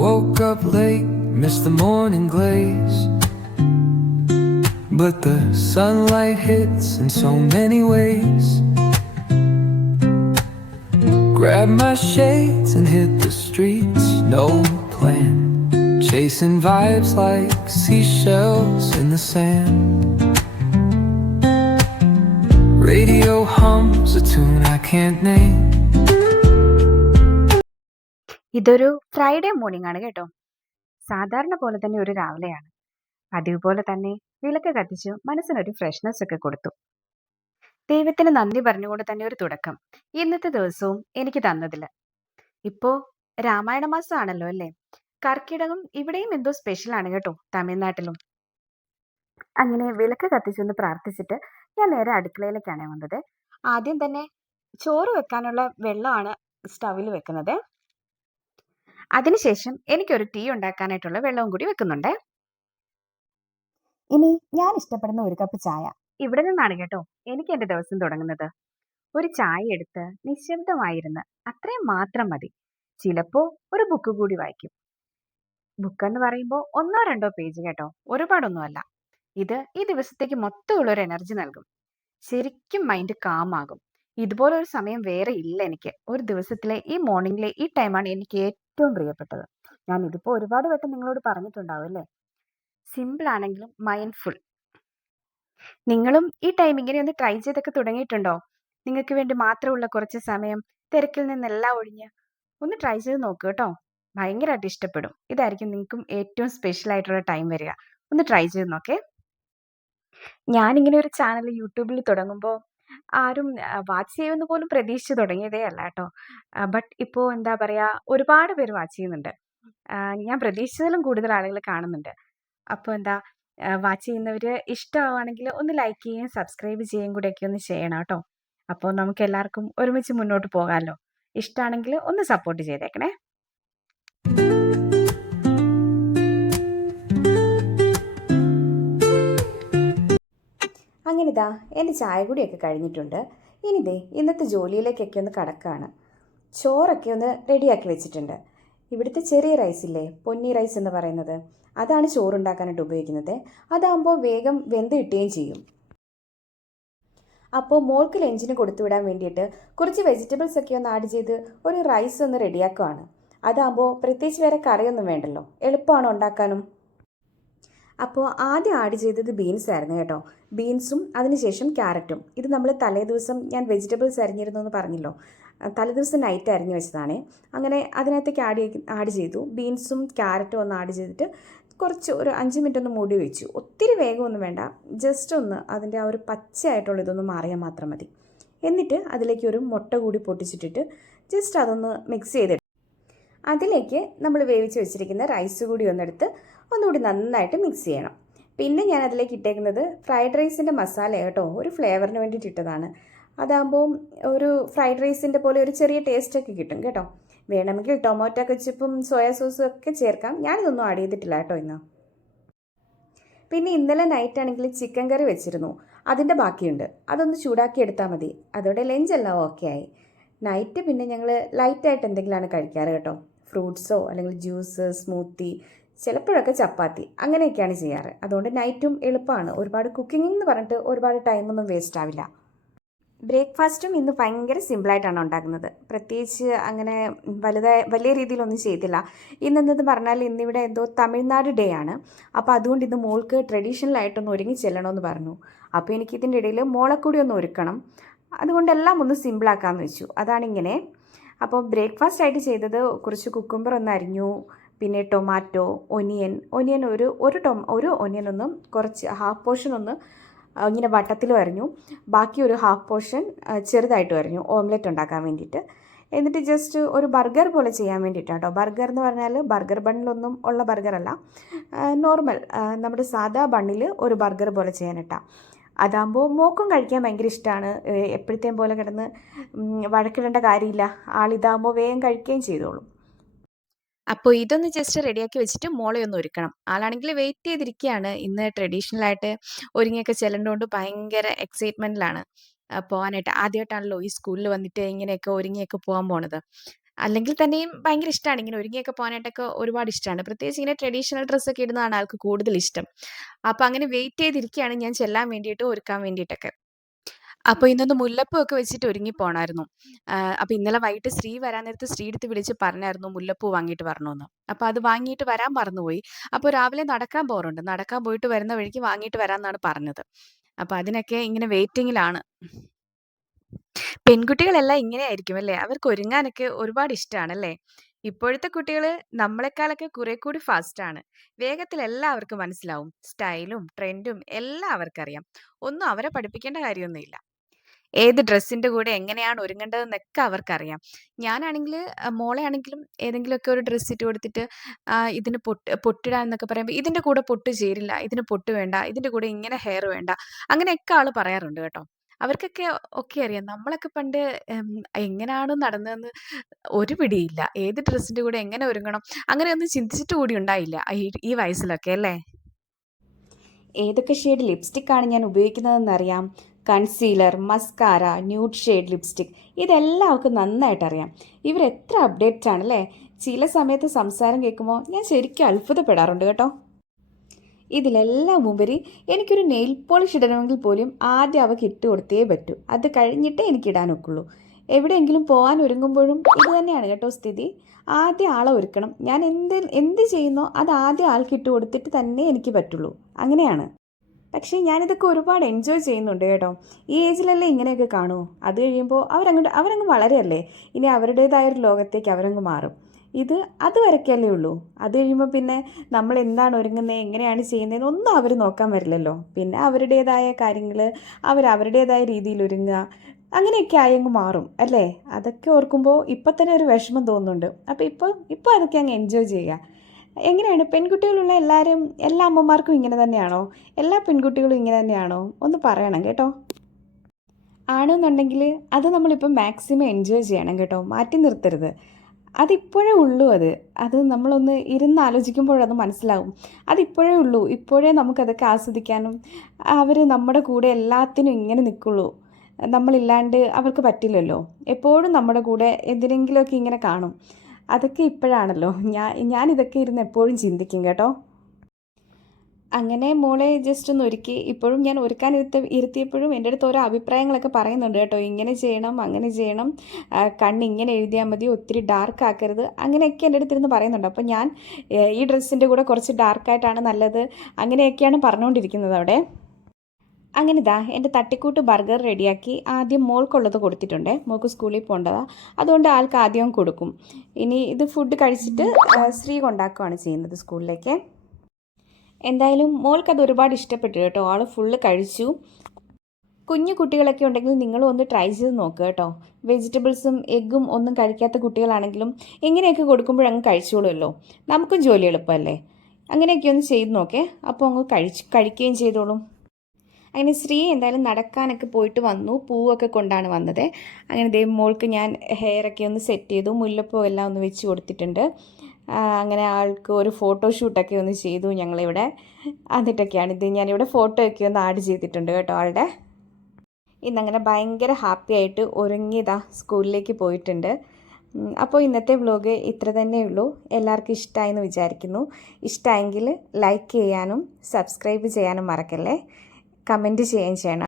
Woke up late, missed the morning glaze, but the sunlight hits in so many ways. Grabbed my shades and hit the streets, no plan, chasing vibes like seashells in the sand. Radio hums a tune I can't name. ഇതൊരു Friday morning ആണ് കേട്ടോ. സാധാരണ പോലെ തന്നെ ഒരു രാവിലെയാണ്. പതിവ് പോലെ തന്നെ വിളക്ക് കത്തിച്ചു മനസ്സിനൊരു ഫ്രഷ്നെസ് ഒക്കെ കൊടുത്തു. ദൈവത്തിന് നന്ദി പറഞ്ഞുകൊണ്ട് തന്നെ ഒരു തുടക്കം ഇന്നത്തെ ദിവസവും എനിക്ക് തന്നതില്. ഇപ്പോ രാമായണ മാസം ആണല്ലോ അല്ലേ? കർക്കിടകം ഇവിടെയും എന്തോ സ്പെഷ്യൽ ആണ് കേട്ടോ, തമിഴ്നാട്ടിലും. അങ്ങനെ വിളക്ക് കത്തിച്ചൊന്ന് പ്രാർത്ഥിച്ചിട്ട് ഞാൻ നേരെ അടുക്കളയിലേക്കാണ് വന്നത്. ആദ്യം തന്നെ ചോറ് വെക്കാനുള്ള വെള്ളമാണ് സ്റ്റവിൽ വെക്കുന്നത്. അതിനുശേഷം എനിക്കൊരു ടീ ഉണ്ടാക്കാനായിട്ടുള്ള വെള്ളവും കൂടി വെക്കുന്നുണ്ട്. ഇനി ഞാൻ ഇഷ്ടപ്പെടുന്ന ഒരു കപ്പ് ചായ ഇവിടെ നിന്നാണ് കേട്ടോ എനിക്ക് എന്റെ ദിവസം തുടങ്ങുന്നത്. ഒരു ചായ എടുത്ത് നിശബ്ദമായിരുന്ന് അത്രയും മാത്രം മതി. ചിലപ്പോ ഒരു ബുക്ക് കൂടി വായിക്കും. ബുക്ക് എന്ന് പറയുമ്പോൾ 1-2 പേജ് കേട്ടോ, ഒരുപാടൊന്നുമല്ല. ഇത് ഈ ദിവസത്തേക്ക് മൊത്തമുള്ള ഒരു എനർജി നൽകും. ശരിക്കും മൈൻഡ് കാം ആകും. ഇതുപോലെ ഒരു സമയം വേറെ ഇല്ല എനിക്ക്. ഒരു ദിവസത്തിലെ ഈ മോർണിംഗിലെ ഈ ടൈമാണ് എനിക്ക് ഏറ്റവും പ്രിയപ്പെട്ടത്. ഞാൻ ഇതിപ്പോ ഒരുപാട് വട്ടം നിങ്ങളോട് പറഞ്ഞിട്ടുണ്ടാവും അല്ലേ? സിമ്പിൾ ആണെങ്കിലും മൈൻഡ്ഫുൾ. നിങ്ങളും ഈ ടൈം ഇങ്ങനെ ഒന്ന് ട്രൈ ചെയ്തൊക്കെ തുടങ്ങിയിട്ടുണ്ടോ? നിങ്ങൾക്ക് വേണ്ടി മാത്രമുള്ള കുറച്ച് സമയം തിരക്കിൽ നിന്നെല്ലാം ഒഴിഞ്ഞ് ഒന്ന് ട്രൈ ചെയ്ത് നോക്കുക കേട്ടോ. ഭയങ്കരമായിട്ട് ഇഷ്ടപ്പെടും. ഇതായിരിക്കും നിങ്ങൾക്കും ഏറ്റവും സ്പെഷ്യൽ ആയിട്ടുള്ള ടൈം വരിക. ഒന്ന് ട്രൈ ചെയ്ത് നോക്കേ. ഞാനിങ്ങനെ ഒരു ചാനൽ യൂട്യൂബിൽ തുടങ്ങുമ്പോൾ ആരും വാച്ച് ചെയ്യുമെന്ന് പോലും പ്രതീക്ഷിച്ച് തുടങ്ങിയതേ അല്ല കേട്ടോ. ബട്ട് ഇപ്പോൾ എന്താ പറയാ, ഒരുപാട് പേര് വാച്ച് ചെയ്യുന്നുണ്ട്. ഞാൻ പ്രതീക്ഷിച്ചതിലും കൂടുതൽ ആളുകൾ കാണുന്നുണ്ട്. അപ്പോൾ എന്താ, വാച്ച് ചെയ്യുന്നവര് ഇഷ്ടമാവുകയാണെങ്കിൽ ഒന്ന് ലൈക്ക് ചെയ്യുകയും സബ്സ്ക്രൈബ് ചെയ്യുകയും കൂടെയൊക്കെ ഒന്ന് ചെയ്യണം കേട്ടോ. അപ്പോൾ നമുക്ക് എല്ലാവർക്കും ഒരുമിച്ച് മുന്നോട്ട് പോകാമല്ലോ. ഇഷ്ടമാണെങ്കിൽ ഒന്ന് സപ്പോർട്ട് ചെയ്തേക്കണേ. അങ്ങനെ ഇതാ എൻ്റെ ചായ കൂടിയൊക്കെ കഴിഞ്ഞിട്ടുണ്ട്. ഇനിതേ ഇന്നത്തെ ജോലിയിലേക്കൊക്കെ ഒന്ന് കടക്കാണ്. ചോറൊക്കെ ഒന്ന് റെഡിയാക്കി വെച്ചിട്ടുണ്ട്. ഇവിടുത്തെ ചെറിയ റൈസ് ഇല്ലേ, പൊന്നി റൈസ് എന്ന് പറയുന്നത്, അതാണ് ചോറുണ്ടാക്കാനായിട്ട് ഉപയോഗിക്കുന്നത്. അതാകുമ്പോൾ വേഗം വെന്ത് കിട്ടുകയും ചെയ്യും. അപ്പോൾ മോൾക്ക് ലഞ്ചിന് കൊടുത്തു വിടാൻ വേണ്ടിയിട്ട് കുറച്ച് വെജിറ്റബിൾസ് ഒക്കെ ഒന്ന് ആഡ് ചെയ്ത് ഒരു റൈസ് ഒന്ന് റെഡിയാക്കുവാണ്. അതാകുമ്പോൾ പ്രത്യേകിച്ച് വേറെ കറിയൊന്നും വേണ്ടല്ലോ, എളുപ്പമാണ് ഉണ്ടാക്കാനും. അപ്പോൾ ആദ്യം ആഡ് ചെയ്തത് ബീൻസ് ആയിരുന്നു കേട്ടോ. ബീൻസും അതിനുശേഷം ക്യാരറ്റും. ഇത് നമ്മൾ തലേദിവസം ഞാൻ വെജിറ്റബിൾസ് അരിഞ്ഞിരുന്നു എന്ന് പറഞ്ഞല്ലോ. തലേദിവസം നൈറ്റ് അരിഞ്ഞു വെച്ചതാണ്. അങ്ങനെ അതിനകത്തേക്ക് ആഡ് ചെയ്തു. ബീൻസും ക്യാരറ്റും ഒന്ന് ആഡ് ചെയ്തിട്ട് കുറച്ച് ഒരു 5 മിനിറ്റ് ഒന്ന് മൂടി വെച്ചു. ഒത്തിരി വേഗമൊന്നും വേണ്ട, ജസ്റ്റ് ഒന്ന് അതിൻ്റെ ആ ഒരു പച്ചയായിട്ടുള്ള ഇതൊന്ന് മാറിയാൽ മാത്രം മതി. എന്നിട്ട് അതിലേക്ക് ഒരു മുട്ട കൂടി പൊട്ടിച്ചിട്ടിട്ട് ജസ്റ്റ് അതൊന്ന് മിക്സ് ചെയ്തിട്ട് അതിലേക്ക് നമ്മൾ വേവിച്ച് വെച്ചിരിക്കുന്ന റൈസ് കൂടി ഒന്നെടുത്ത് ഒന്നുകൂടി നന്നായിട്ട് മിക്സ് ചെയ്യണം. പിന്നെ ഞാൻ അതിലേക്ക് ഇട്ടേക്കുന്നത് ഫ്രൈഡ് റൈസിൻ്റെ മസാല കേട്ടോ, ഒരു ഫ്ലേവറിന് വേണ്ടിയിട്ട് ഇട്ടതാണ്. അതാകുമ്പോൾ ഒരു ഫ്രൈഡ് റൈസിൻ്റെ പോലെ ഒരു ചെറിയ ടേസ്റ്റൊക്കെ കിട്ടും കേട്ടോ. വേണമെങ്കിൽ ടൊമാറ്റോ കെച്ചപ്പും സോയാ സോസും ഒക്കെ ചേർക്കാം. ഞാനിതൊന്നും ആഡ് ചെയ്തിട്ടില്ല കേട്ടോ ഇന്ന്. പിന്നെ ഇന്നലെ നൈറ്റ് ആണെങ്കിൽ ചിക്കൻ കറി വെച്ചിരുന്നു, അതിൻ്റെ ബാക്കിയുണ്ട്. അതൊന്ന് ചൂടാക്കി എടുത്താൽ മതി. അതോടെ ലഞ്ചെല്ലാം ഓക്കെ ആയി. നൈറ്റ് പിന്നെ ഞങ്ങൾ ലൈറ്റായിട്ട് എന്തെങ്കിലുമാണ് കഴിക്കാറ് കേട്ടോ. ഫ്രൂട്ട്സോ അല്ലെങ്കിൽ ജ്യൂസ്, സ്മൂത്തി, ചിലപ്പോഴൊക്കെ ചപ്പാത്തി, അങ്ങനെയൊക്കെയാണ് ചെയ്യാറ്. അതുകൊണ്ട് നൈറ്റും എളുപ്പമാണ്. ഒരുപാട് കുക്കിംഗ് എന്ന് പറഞ്ഞിട്ട് ഒരുപാട് ടൈമൊന്നും വേസ്റ്റ് ആവില്ല. ബ്രേക്ക്ഫാസ്റ്റും ഇന്ന് ഭയങ്കര സിമ്പിളായിട്ടാണ് ഉണ്ടാക്കുന്നത്. പ്രത്യേകിച്ച് അങ്ങനെ വലിയ രീതിയിലൊന്നും ചെയ്തില്ല. ഇന്നെന്തെന്ന് പറഞ്ഞാൽ ഇന്നിവിടെ എന്തോ തമിഴ്നാട് ഡേ ആണ്. അപ്പോൾ അതുകൊണ്ട് ഇന്ന് മോൾക്ക് ട്രഡീഷണലായിട്ടൊന്ന് ഒരുങ്ങി ചെല്ലണമെന്ന് പറഞ്ഞു. അപ്പോൾ എനിക്ക് ഇതിൻ്റെ ഇടയിൽ മോളെ കൂടി ഒന്ന് ഒരുക്കണം. അതുകൊണ്ട് എല്ലാം ഒന്ന് സിമ്പിളാക്കാമെന്ന് വെച്ചു. അതാണിങ്ങനെ. അപ്പോൾ ബ്രേക്ക്ഫാസ്റ്റ് ആയിട്ട് ചെയ്തത് കുറച്ച് കുക്കുംബർ ഒന്ന് അരിഞ്ഞു, പിന്നെ ടൊമാറ്റോ, ഒനിയൻ ഒരു ഒനിയൻ ഒന്നും കുറച്ച് ഹാഫ് പോർഷൻ ഒന്ന് ഇങ്ങനെ വട്ടത്തിലും അരിഞ്ഞു. ബാക്കി ഒരു ഹാഫ് പോർഷൻ ചെറുതായിട്ട് അരിഞ്ഞു, ഓംലെറ്റ് ഉണ്ടാക്കാൻ വേണ്ടിയിട്ട്. എന്നിട്ട് ജസ്റ്റ് ഒരു ബർഗർ പോലെ ചെയ്യാൻ വേണ്ടിയിട്ടാണ് കേട്ടോ. ബർഗർ എന്ന് പറഞ്ഞാൽ ബർഗർ ബണ്ണിലൊന്നും ഉള്ള ബർഗറല്ല, നോർമൽ നമ്മുടെ സാധാ ബണ്ണിൽ ഒരു ബർഗർ പോലെ ചെയ്യാനിട്ടാണ്. അതാകുമ്പോൾ മോക്കും കഴിക്കാൻ ഭയങ്കര ഇഷ്ടമാണ്. എപ്പോഴത്തേം പോലെ കിടന്ന് വഴക്കിടേണ്ട കാര്യമില്ല. ആളിതാകുമ്പോൾ വേഗം കഴിക്കുകയും ചെയ്തോളും. അപ്പോൾ ഇതൊന്ന് ജസ്റ്റ് റെഡിയാക്കി വെച്ചിട്ട് മോളെ ഒന്ന് ഒരുക്കണം. ആളാണെങ്കിൽ വെയിറ്റ് ചെയ്തിരിക്കുകയാണ്. ഇന്ന് ട്രഡീഷണലായിട്ട് ഒരുങ്ങിയൊക്കെ ചെല്ലേണ്ടതുകൊണ്ട് ഭയങ്കര എക്സൈറ്റ്മെൻറ്റിലാണ് പോകാനായിട്ട്. ആദ്യമായിട്ടാണല്ലോ ഈ സ്കൂളിൽ വന്നിട്ട് ഇങ്ങനെയൊക്കെ ഒരുങ്ങിയൊക്കെ പോകാൻ പോണത്. അല്ലെങ്കിൽ തന്നെയും ഭയങ്കര ഇഷ്ടമാണ് ഇങ്ങനെ ഒരുങ്ങിയൊക്കെ പോകാനായിട്ടൊക്കെ ഒരുപാട് ഇഷ്ടമാണ്. പ്രത്യേകിച്ച് ഇങ്ങനെ ട്രഡീഷണൽ ഡ്രസ്സൊക്കെ ഇടുന്നതാണ് ആൾക്ക് കൂടുതൽ ഇഷ്ടം. അപ്പൊ അങ്ങനെ വെയിറ്റ് ചെയ്തിരിക്കുകയാണ് ഞാൻ ചെല്ലാൻ വേണ്ടിയിട്ട്, ഒരുക്കാൻ വേണ്ടിയിട്ടൊക്കെ. അപ്പൊ ഇന്നൊന്ന് മുല്ലപ്പൂവൊക്കെ വെച്ചിട്ട് ഒരുങ്ങി പോണായിരുന്നു. അപ്പൊ ഇന്നലെ വൈകിട്ട് ശ്രീ വരാൻ നേരത്ത് ശ്രീയെടുത്ത് വിളിച്ച് പറഞ്ഞായിരുന്നു മുല്ലപ്പൂ വാങ്ങിയിട്ട് വരണോന്ന്. അപ്പൊ അത് വാങ്ങിയിട്ട് വരാൻ മറന്നുപോയി. അപ്പൊ രാവിലെ നടക്കാൻ പോറുണ്ട്. നടക്കാൻ പോയിട്ട് വരുന്ന വഴിക്ക് വാങ്ങിയിട്ട് വരാന്നാണ് പറഞ്ഞത്. അപ്പൊ അതിനൊക്കെ ഇങ്ങനെ വെയിറ്റിങ്ങിലാണ്. പെൺകുട്ടികളെല്ലാം ഇങ്ങനെയായിരിക്കും അല്ലേ? അവർക്ക് ഒരുങ്ങാനൊക്കെ ഒരുപാട് ഇഷ്ടാണല്ലേ? ഇപ്പോഴത്തെ കുട്ടികള് നമ്മളെക്കാളൊക്കെ കുറെ കൂടി ഫാസ്റ്റാണ്. വേഗത്തിൽ എല്ലാവർക്കും മനസ്സിലാവും. സ്റ്റൈലും ട്രെൻഡും എല്ലാം അവർക്കറിയാം. ഒന്നും അവരെ പഠിപ്പിക്കേണ്ട കാര്യമൊന്നുമില്ല. ഏത് ഡ്രസ്സിന്റെ കൂടെ എങ്ങനെയാണ് ഒരുങ്ങേണ്ടതെന്നൊക്കെ അവർക്കറിയാം. ഞാനാണെങ്കില് മോളെയാണെങ്കിലും ഏതെങ്കിലുമൊക്കെ ഒരു ഡ്രസ്സ് ഇട്ട് കൊടുത്തിട്ട് ഇതിന് പൊട്ടിടാൻ എന്നൊക്കെ പറയുമ്പോ, ഇതിന്റെ കൂടെ പൊട്ട് ചേരില്ല, ഇതിന് പൊട്ട് വേണ്ട, ഇതിന്റെ കൂടെ ഇങ്ങനെ ഹെയർ വേണ്ട, അങ്ങനെയൊക്കെ ആള് പറയാറുണ്ട് കേട്ടോ. അവർക്കൊക്കെ ഒക്കെ അറിയാം. നമ്മളൊക്കെ പണ്ട് എം എങ്ങനെയാണ് നടന്നതെന്ന് ഒരു പിടിയില്ല. ഏത് ഡ്രസ്സിന്റെ കൂടെ എങ്ങനെ ഒരുങ്ങണം അങ്ങനെയൊന്നും ചിന്തിച്ചിട്ട് കൂടി ഉണ്ടായില്ല ഈ വയസ്സിലൊക്കെ അല്ലേ? ഏതൊക്കെ ഷെയ്ഡ് ലിപ്സ്റ്റിക്കാണ് ഞാൻ ഉപയോഗിക്കുന്നതെന്നറിയാം. Concealer, mascara, nude shade lipstick, ഇതെല്ലാം അവൾക്ക് നന്നായിട്ട് അറിയാം. ഇവരെത്ര അപ്ഡേറ്റ് ആണല്ലേ. ചില സമയത്ത് സംസാരം കേൾക്കുമ്പോൾ ഞാൻ ശരിക്കും അത്ഭുതപ്പെടാറുണ്ട് കേട്ടോ. ഇതിലെല്ലാം ഉപരി എനിക്കൊരു നെയിൽ പോളിഷ് ഇടണമെങ്കിൽ പോലും ആദ്യം അവൾക്ക് ഇട്ട് കൊടുത്തേ പറ്റൂ. അത് കഴിഞ്ഞിട്ടേ എനിക്കിടാൻ ഒക്കുള്ളൂ. എവിടെയെങ്കിലും പോകാൻ ഒരുങ്ങുമ്പോഴും ഇത് തന്നെയാണ് കേട്ടോ സ്ഥിതി. ആദ്യം ആളെ ഒരുക്കണം. ഞാൻ എന്ത് ചെയ്യുന്നോ അത് ആദ്യം ആൾക്ക് ഇട്ട് കൊടുത്തിട്ട് തന്നെ എനിക്ക് പറ്റുള്ളൂ. അങ്ങനെയാണ്. പക്ഷേ ഞാനിതൊക്കെ ഒരുപാട് എൻജോയ് ചെയ്യുന്നുണ്ട് കേട്ടോ. ഈ ഏജിലല്ലേ ഇങ്ങനെയൊക്കെ കാണൂ. അത് കഴിയുമ്പോൾ അവരങ്ങ് വളരെയല്ലേ. ഇനി അവരുടേതായൊരു ലോകത്തേക്ക് അവരങ്ങ് മാറും. ഇത് അതുവരെയൊക്കെയല്ലേ ഉള്ളൂ. അത് കഴിയുമ്പോൾ പിന്നെ നമ്മൾ എന്താണ് ഒരുങ്ങുന്നത്, എങ്ങനെയാണ് ചെയ്യുന്നതെന്ന് ഒന്നും അവർ നോക്കാൻ വരില്ലല്ലോ. പിന്നെ അവരുടേതായ കാര്യങ്ങൾ അവരവരുടേതായ രീതിയിൽ ഒരുങ്ങുക, അങ്ങനെയൊക്കെ ആയങ്ങ് മാറും അല്ലേ. അതൊക്കെ ഓർക്കുമ്പോൾ ഇപ്പം തന്നെ ഒരു വിഷമം തോന്നുന്നുണ്ട്. അപ്പോൾ ഇപ്പോൾ അതൊക്കെ അങ്ങ് എൻജോയ് ചെയ്യുക. എങ്ങനെയാണ് പെൺകുട്ടികളുള്ള എല്ലാ അമ്മമാർക്കും ഇങ്ങനെ തന്നെയാണോ? എല്ലാ പെൺകുട്ടികളും ഇങ്ങനെ തന്നെയാണോ? ഒന്ന് പറയണം കേട്ടോ. ആണെന്നുണ്ടെങ്കിൽ അത് നമ്മളിപ്പോൾ മാക്സിമം എൻജോയ് ചെയ്യണം കേട്ടോ. മാറ്റി നിർത്തരുത്. അതിപ്പോഴേ ഉള്ളൂ. അത് നമ്മളൊന്ന് ഇരുന്ന് ആലോചിക്കുമ്പോഴത് മനസ്സിലാവും. അതിപ്പോഴേ ഉള്ളൂ. ഇപ്പോഴേ നമുക്കതൊക്കെ ആസ്വദിക്കാനും അവർ നമ്മുടെ കൂടെ എല്ലാത്തിനും ഇങ്ങനെ നിൽക്കുള്ളൂ. നമ്മളില്ലാണ്ട് അവർക്ക് പറ്റില്ലല്ലോ. എപ്പോഴും നമ്മുടെ കൂടെ എന്തിനെങ്കിലുമൊക്കെ ഇങ്ങനെ കാണും. അതൊക്കെ ഇപ്പോഴാണല്ലോ. ഞാനിതൊക്കെ ഇരുന്ന് എപ്പോഴും ചിന്തിക്കും കേട്ടോ. അങ്ങനെ മോളെ ജസ്റ്റ് ഒന്ന് ഒരുക്കി. ഇപ്പോഴും ഞാൻ ഒരുക്കാൻ ഇരുത്തിയപ്പോഴും എൻ്റെ അടുത്ത് ഓരോ അഭിപ്രായങ്ങളൊക്കെ പറയുന്നുണ്ട് കേട്ടോ. ഇങ്ങനെ ചെയ്യണം, അങ്ങനെ ചെയ്യണം, കണ്ണ് ഇങ്ങനെ എഴുതിയാൽ മതി, ഒത്തിരി ഡാർക്ക് ആക്കരുത്, അങ്ങനെയൊക്കെ എൻ്റെ അടുത്തിരുന്ന് പറയുന്നുണ്ട്. അപ്പോൾ ഞാൻ ഈ ഡ്രസ്സിൻ്റെ കൂടെ കുറച്ച് ഡാർക്കായിട്ടാണ് നല്ലത്, അങ്ങനെയൊക്കെയാണ് പറഞ്ഞുകൊണ്ടിരിക്കുന്നത് അവിടെ. അങ്ങനെ ഇതാ എൻ്റെ തട്ടിക്കൂട്ട് ബർഗർ റെഡിയാക്കി ആദ്യം മോൾക്കുള്ളത് കൊടുത്തിട്ടുണ്ട്. മോൾക്ക് സ്കൂളിൽ പോകേണ്ടതാണ്, അതുകൊണ്ട് ആൾക്ക് ആദ്യം കൊടുക്കും. ഇനി ഇത് ഫുഡ് കഴിച്ചിട്ട് ശ്രീ കൊണ്ടാക്കുകയാണ് ചെയ്യുന്നത് സ്കൂളിലേക്ക്. എന്തായാലും മോൾക്കത് ഒരുപാട് ഇഷ്ടപ്പെട്ടു കേട്ടോ. ആൾ ഫുള്ള് കഴിച്ചു. കുഞ്ഞു കുട്ടികളൊക്കെ ഉണ്ടെങ്കിൽ നിങ്ങളും ഒന്ന് ട്രൈ ചെയ്ത് നോക്കുക കേട്ടോ. വെജിറ്റബിൾസും എഗ്ഗും ഒന്നും കഴിക്കാത്ത കുട്ടികളാണെങ്കിലും ഇങ്ങനെയൊക്കെ കൊടുക്കുമ്പോഴങ്ങ് കഴിച്ചോളുമല്ലോ. നമുക്കും ജോലി എളുപ്പമല്ലേ. അങ്ങനെയൊക്കെ ഒന്ന് ചെയ്ത് നോക്കേ. അപ്പോൾ അങ്ങ് കഴിക്കുകയും ചെയ്തോളും. അങ്ങനെ ശ്രീ എന്തായാലും നടക്കാനൊക്കെ പോയിട്ട് വന്നു. പൂവൊക്കെ കൊണ്ടാണ് വന്നത്. അങ്ങനെ മോൾക്ക് ഞാൻ ഹെയറൊക്കെ ഒന്ന് സെറ്റ് ചെയ്തു. മുല്ലപ്പൂ എല്ലാം ഒന്ന് വെച്ച് കൊടുത്തിട്ടുണ്ട്. അങ്ങനെ ആൾക്ക് ഒരു ഫോട്ടോഷൂട്ടൊക്കെ ഒന്ന് ചെയ്തു ഞങ്ങളിവിടെ. എന്നിട്ടൊക്കെയാണ് ഞാനിവിടെ ഫോട്ടോ ഒക്കെ ഒന്ന് ആഡ് ചെയ്തിട്ടുണ്ട് കേട്ടോ ആളുടെ. ഇന്നങ്ങനെ ഭയങ്കര ഹാപ്പി ആയിട്ട് ഒരുങ്ങിയതാ സ്കൂളിലേക്ക് പോയിട്ടുണ്ട്. അപ്പോൾ ഇന്നത്തെ വ്ലോഗ് ഇത്ര തന്നെയുള്ളൂ. എല്ലാവർക്കും ഇഷ്ടമായെന്ന് വിചാരിക്കുന്നു. ഇഷ്ടമായെങ്കിൽ ലൈക്ക് ചെയ്യാനും സബ്സ്ക്രൈബ് ചെയ്യാനും മറക്കല്ലേ. കമൻറ്റ് ചെയ്യുകയും ചെയ്യണം.